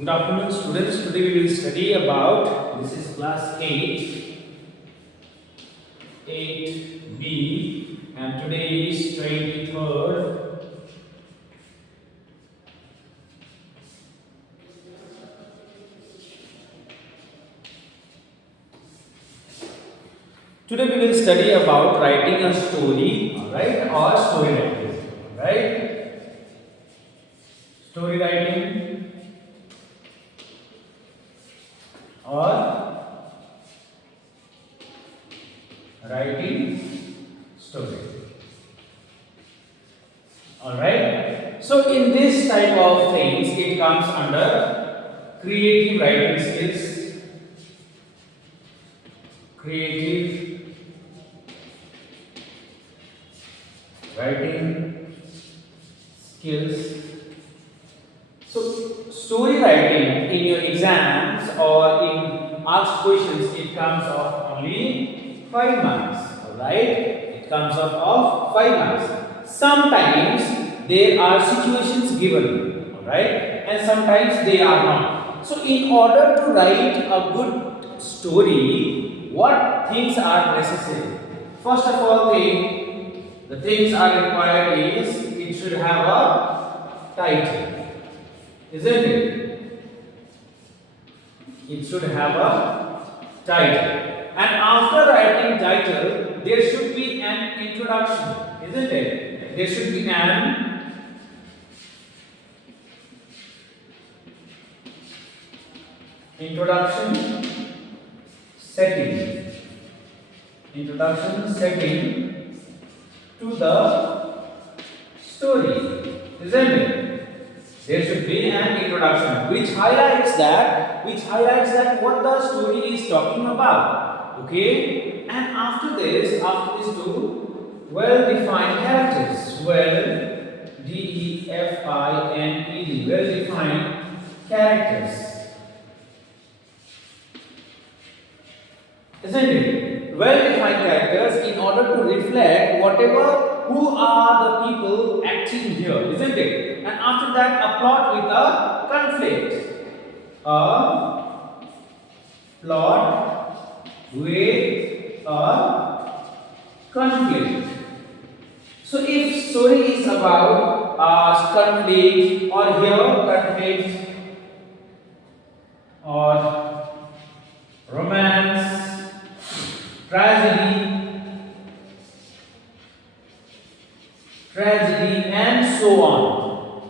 Good afternoon, students. Today we will study about, this is class 8B, and today is 23rd. Today we will study about writing a story, alright, or story writing, alright. Story writing or writing story. Alright. So in this type of things, it comes under creative writing skills. Creative writing skills. So story writing in your exams or in asked questions, it comes off only 5 marks. Alright? It comes off of 5 marks. Sometimes there are situations given, alright, and sometimes they are not. So in order to write a good story, what things are necessary? First of all, the things are required is it should have a title, isn't it? It should have a title, and after writing title, there should be an introduction, isn't it? There should be an introduction setting to the story, isn't it? There should be an introduction which highlights that what the story is talking about. Okay, and after this two well-defined characters, defined, well-defined characters, isn't it? Well-defined characters in order to reflect who are the people acting here, isn't it? And after that, a plot with a conflict. A plot with a conflict. So if story is about conflict, or here conflict, or romance, tragedy, and so on.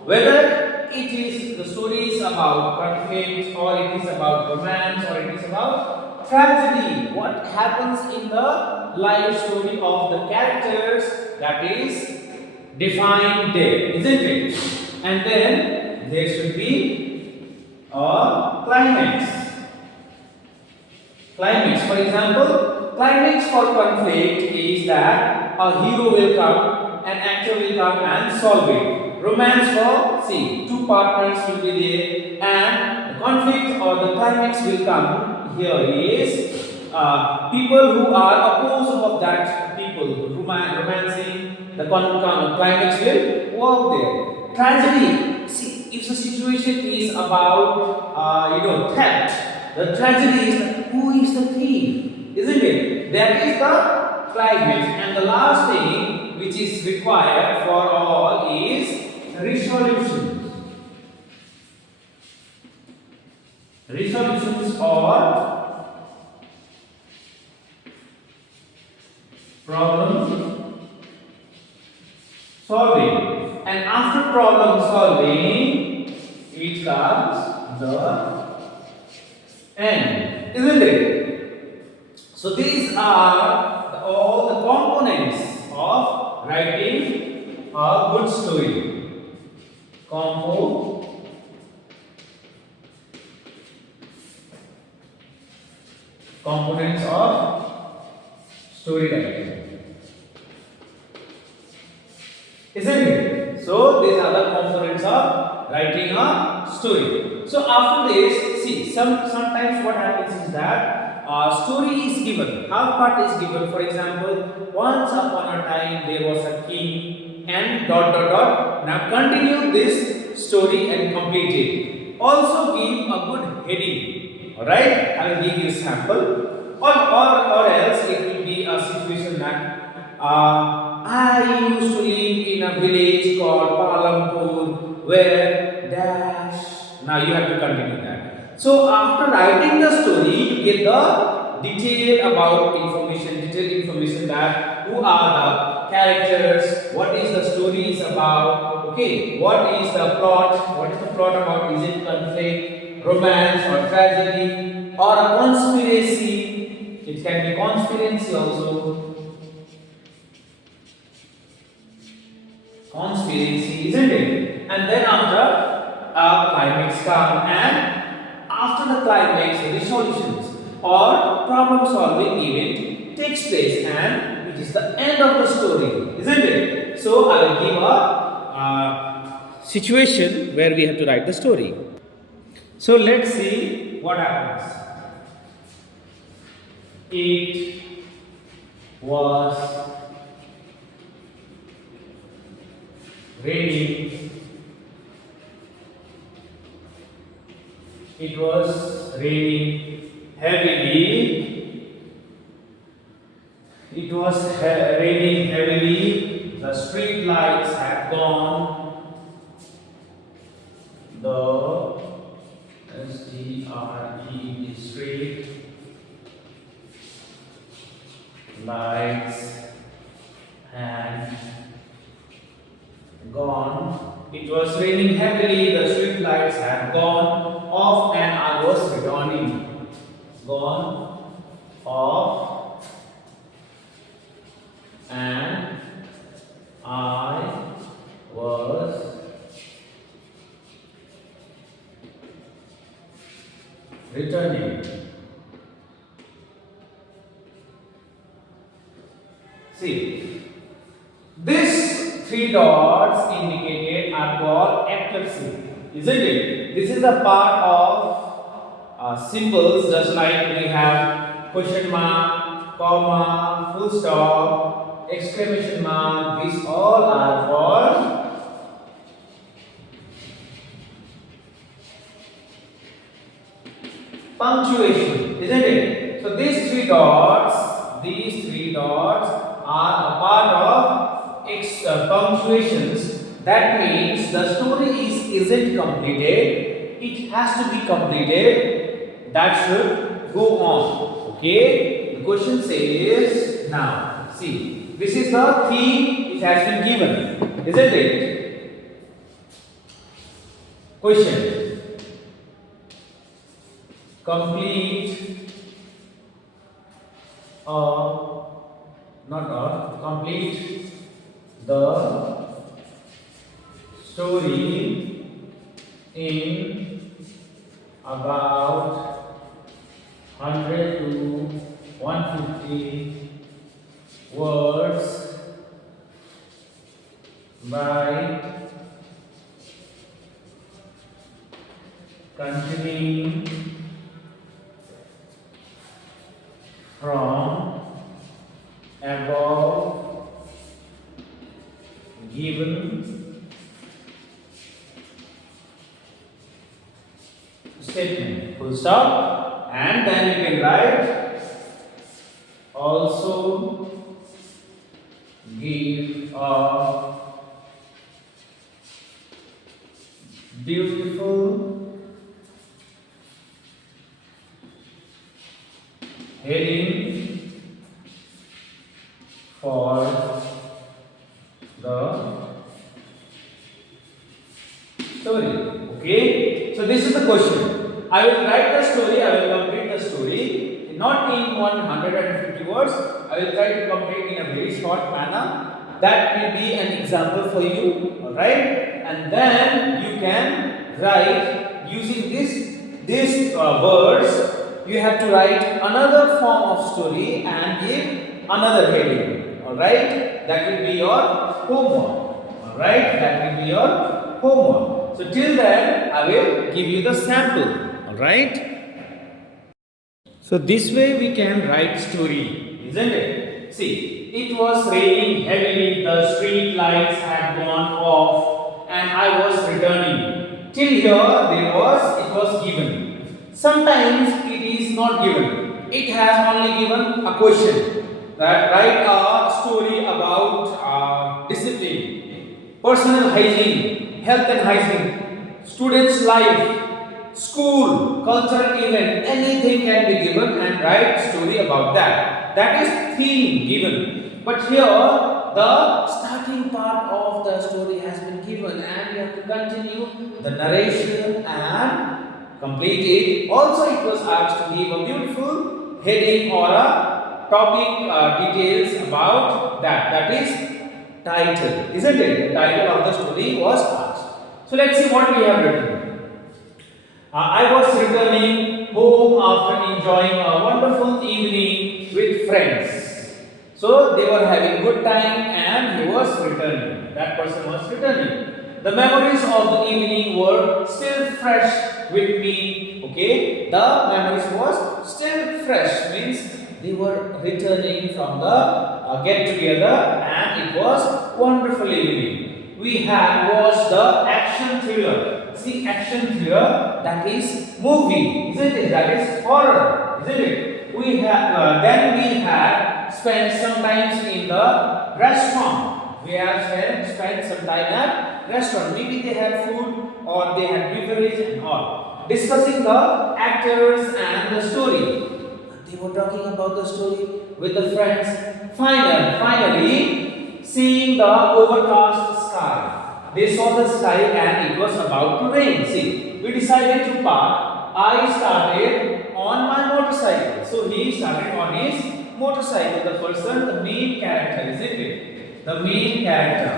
Whether it is the story is about conflict, or it is about romance, or it is about tragedy, what happens in the life story of the characters, that is defined there, isn't it? And then there should be a climax. Climax, for example, climax for conflict is that a hero will come, an actor will come and solve it. Romance for, two partners will be there, and the conflict or the climax will come. Here is people who are opposed of that people romancing. The climax will work there. Tragedy. If the situation is about theft, the tragedy is who is the thief, isn't it? That is the climax. And the last thing which is required for all is resolutions. Resolutions or problem solving. And after problem solving, it comes the end, isn't it? So these are all the components of writing a good story. Components of story writing, isn't it? So these are the components of writing a story. So after this, sometimes what happens is that story is given, half part is given. For example, once upon a time there was a king and ... Now continue this story and complete it. Also give a good heading. Alright, I will give you a sample. Or else it will be a situation that I used to live in a village called Palampur where dash. Now you have to continue that. So after writing the story, you get the detailed information that who are the characters, what is the story is about, okay, what is the plot, what is the plot about, is it conflict, romance or tragedy or a conspiracy, it can be conspiracy also, conspiracy, isn't it? And then after a climax come, and after the climax resolutions or problem solving event takes place, and which is the end of the story, isn't it? So I will give a situation where we have to write the story. So let's see what happens. It was raining. It was raining heavily. It was raining heavily. The street lights had gone. The STRE street lights had gone. It was raining heavily. The street lights had gone off, and I was returning. Gone off, and I was returning. See, these three dots indicated are called active scene, isn't it? This is a part of symbols, just like we have question mark, comma, full stop, exclamation mark. These all are called punctuation, isn't it? So these three dots are a part of punctuations. That means the story isn't completed. It has to be completed. That should go on. Okay. The question says now. See, this is the theme. It has been given, isn't it? Question. Complete complete the story in about 100 to 150 words by continuing from above given statement, full stop, and then you can write also give a beautiful heading for the story. Okay, so this is the question. I will write the story, I will complete the story, not in 150 words. I will try to complete in a very short manner. That will be an example for you, alright? And then you can write using these words. You have to write another form of story and give another heading. Alright? That will be your homework. Alright? That will be your homework. So till then, I will give you the sample. Alright? So this way we can write story, isn't it? See, it was raining heavily, the street lights had gone off, and I was returning. Till here it was given. Sometimes it is not given. It has only given a question that write a story about discipline, personal hygiene, health and hygiene, students' life, school, cultural event, anything can be given and write story about that. That is theme given. But here the starting part of the story has been given and you have to continue the narration and complete it. Also it was asked to give a beautiful heading or a topic details about that. That is title, isn't it? The title of the story was asked. So let's see what we have written. I was returning home after enjoying a wonderful evening with friends. So they were having good time and he was returning. That person was returning. The memories of the evening were still fresh with me. Okay, the memories was still fresh means they were returning from the get together and it was wonderful evening. We had watched the action thriller. See, action thriller, that is movie, isn't it? That is horror, isn't it? We have then we had spent some time in the restaurant. We have spent some time at restaurant. Maybe they had food or they had beverage and all. Discussing the actors and the story. They were talking about the story with the friends. Finally, seeing the overcast sky. They saw the sky and it was about to rain. See, we decided to park. I started on my motorcycle. So he started on his motorcycle. The person, the main character, isn't it? The main character.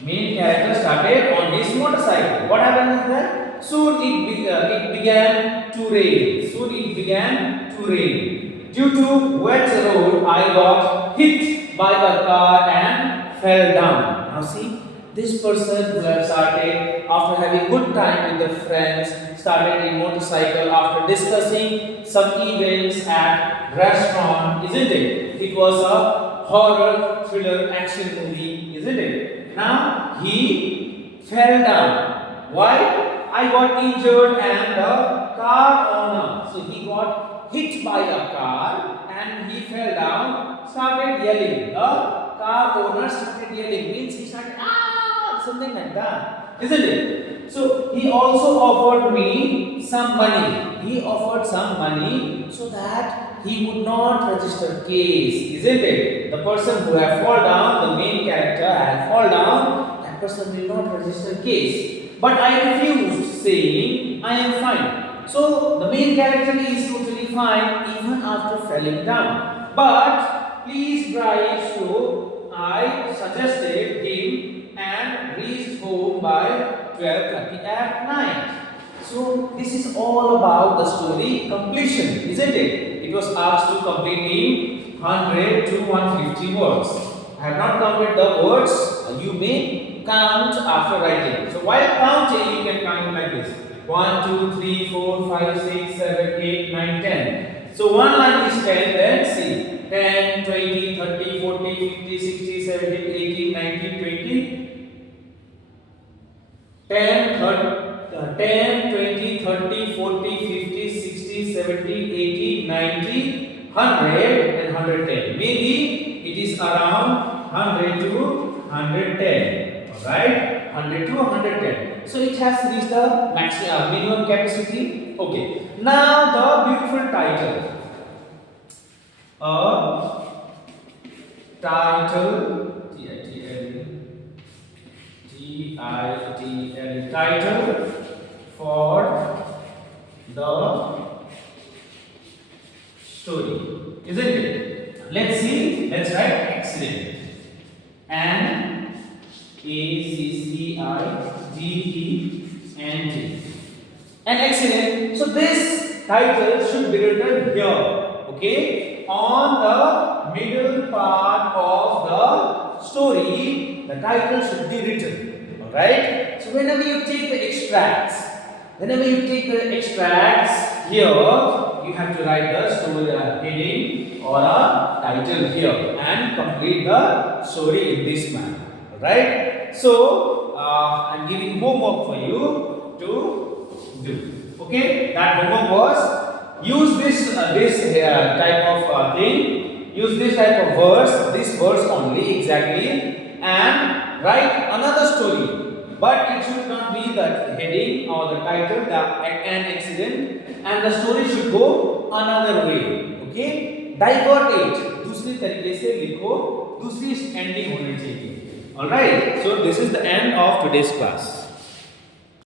Main character started on his motorcycle. What happened is that soon it began to rain. Soon it began to rain. Due to wet road, I got hit by a car and fell down. Now see, this person who have started after having good time with the friends, started in motorcycle after discussing some events at restaurant, isn't it? It was a horror thriller action movie, isn't it? Now he fell down. Why? I got injured and the car owner. So he got hit by a car and he fell down, started yelling. The car owner started yelling, means he started something like that, isn't it? So he also offered me some money. He offered some money so that he would not register case, isn't it? The person who have fall down, the main character had fall down, that person will not register case. But I refused, saying I am fine. So the main character is totally fine even after falling down. But please drive slow, I suggested him and reached home by 12:30 at night. So this is all about the story completion, isn't it? It was asked to complete in 100 to 150 words. I have not counted the words. You may count after writing. So while counting, you can count like this: 1, 2, 3, 4, 5, 6, 7, 8, 9, 10. So one line is 10. Then see. 10, 20, 30, 40, 50, 60, 70, 80, 90, 20, 10, 20, 30, 40, 50, 60, 70, 80, 90, 100 and 110. Maybe it is around 100 to 110. Alright? 100 to 110. So it has reached the maximum minimum capacity. Okay. Now the beautiful title. A title, title for the story, isn't it? Let's see. Let's write accident. An accident. An accident. So this title should be written here. Okay. On the middle part of the story, the title should be written. Alright? So whenever you take the extracts here, you have to write the story heading or a title here and complete the story in this manner. Alright? So I'm giving homework for you to do. Okay, that homework was use this type of thing. Use this type of verse, this verse only exactly, and write another story. But it should not be the heading or the title, an accident, and the story should go another way. Okay, divert it. दूसरी तरीके से लिखो, दूसरी ending होनी चाहिए. All right. So this is the end of today's class.